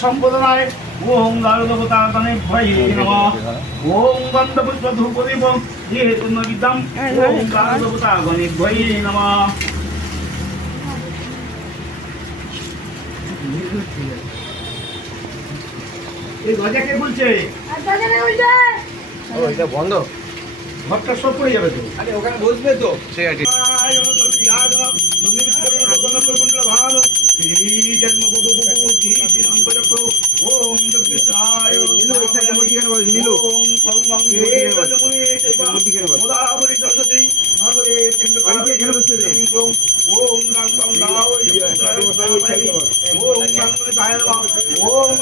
সম্পদনায় ওম দারুদেবতা গণেভ্যৈ নমঃ ওম গন্ধপুষ্পধূপদীপ ये तुन्नविदं ओम दारुदेवता गणेभ्यै नमः এই গজা কে বলছে ও এটা বন্ধ ঘরটা সব পড়ে যাবে তো আরে ওখানে বসবে তো ঠিক আছে ওম জগদীশায় নীলু ওম ওম